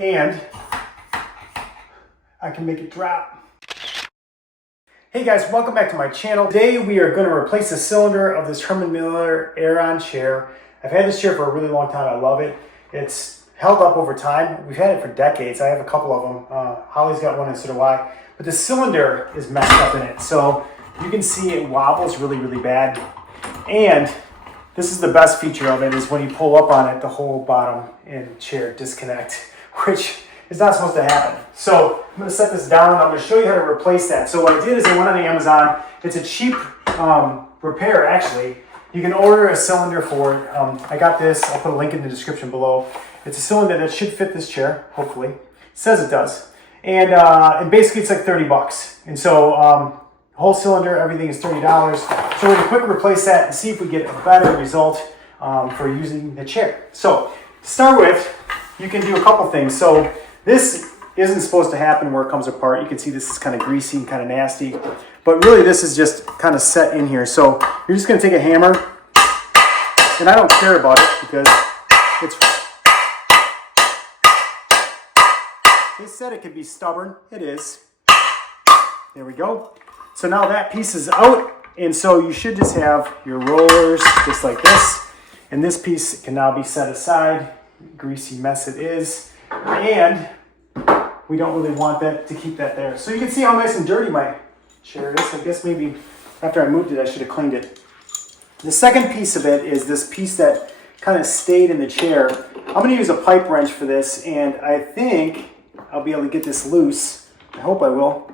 and I can make it drop. Hey guys, welcome back to my channel. Today we are going to replace the cylinder of this Herman Miller Aeron chair. I've had this chair for a really long time. I love it. It's held up over time. We've had it for decades. I have a couple of them. Holly's got one and so do I. But the cylinder is messed up in it. So you can see it wobbles really, really bad. And this is the best feature of it, is when you pull up on it, the whole bottom and chair disconnect, which is not supposed to happen. So I'm going to set this down. I'm going to show you how to replace that. So what I did is I went on Amazon. It's a cheap repair, actually. You can order a cylinder for it. I got this. I'll put a link in the description below. It's a cylinder that should fit this chair, hopefully. It says it does. And basically it's like 30 bucks. And so whole cylinder, everything is $30. So we're going to quick replace that and see if we get a better result for using the chair. So to start with, you can do a couple things. So this isn't supposed to happen where it comes apart. You can see this is kind of greasy and kind of nasty. But really this is just kind of set in here. So you're just going to take a hammer, and I don't care about it because it's... They said it could be stubborn. It is. There we go. So now that piece is out, and so you should just have your rollers just like this. And this piece can now be set aside. Greasy mess it is. And we don't really want that to keep that there. So you can see how nice and dirty my chair is. I guess maybe after I moved it, I should have cleaned it. The second piece of it is this piece that kind of stayed in the chair. I'm going to use a pipe wrench for this, and I think I'll be able to get this loose. I hope I will.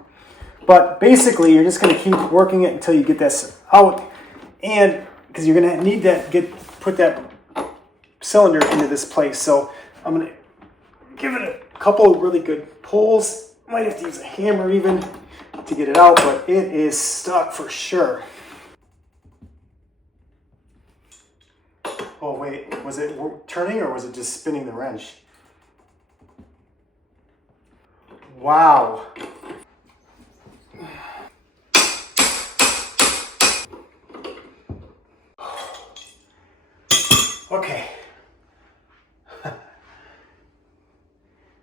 But basically, you're just going to keep working it until you get this out, and because you're going to need that, put that cylinder into this place. So I'm going to give it a couple of really good pulls. Might have to use a hammer even to get it out, but it is stuck for sure. Oh wait, was it turning or was it just spinning the wrench? Wow. Okay.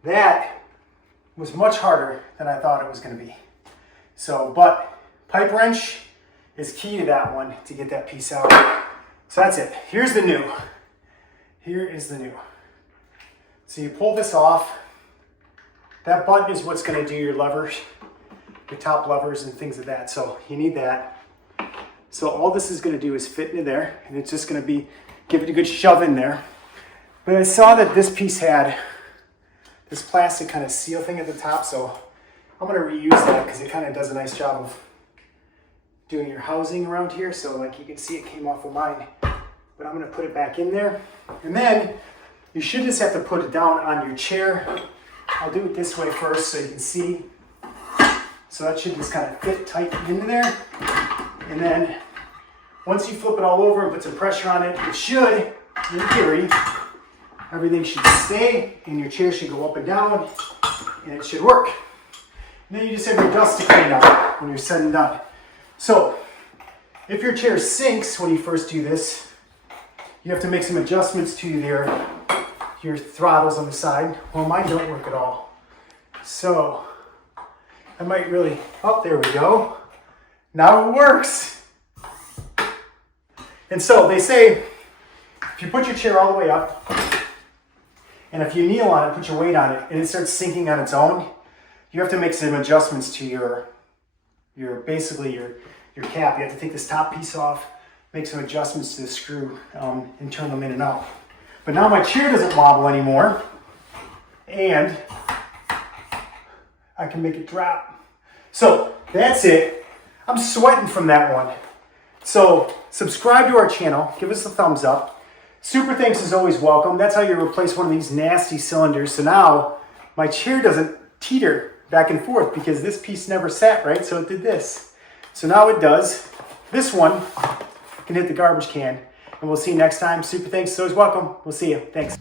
That was much harder than I thought it was going to be. So, but pipe wrench is key to that one to get that piece out. So that's it. Here's the new. Here is the new. So you pull this off. That button is what's going to do your levers, your top levers and things like that. So you need that. So all this is going to do is fit into there, and it's just going to be, give it a good shove in there. But I saw that this piece had this plastic kind of seal thing at the top, so I'm going to reuse that because it kind of does a nice job of doing your housing around here. So like you can see it came off of mine, but I'm going to put it back in there. And then you should just have to put it down on your chair. I'll do it this way first so you can see. So that should just kind of fit tight into there. And then once you flip it all over and put some pressure on it, it should, in theory, everything should stay and your chair should go up and down and it should work. And then you just have your dust to clean up when you're said and done. So if your chair sinks when you first do this, you have to make some adjustments to your throttles on the side. Well, mine don't work at all. So I might really, oh, there we go. Now it works. And so they say, if you put your chair all the way up, and if you kneel on it, put your weight on it, and it starts sinking on its own, you have to make some adjustments to your cap. You have to take this top piece off, make some adjustments to the screw, and turn them in and out. But now my chair doesn't wobble anymore, and I can make it drop. So that's it. I'm sweating from that one. So subscribe to our channel, give us a thumbs up. Super thanks is always welcome. That's how you replace one of these nasty cylinders. So now my chair doesn't teeter back and forth because this piece never sat right, so it did this. So now it does. This one can hit the garbage can. And we'll see you next time. Super thanks is always welcome. We'll see you. Thanks.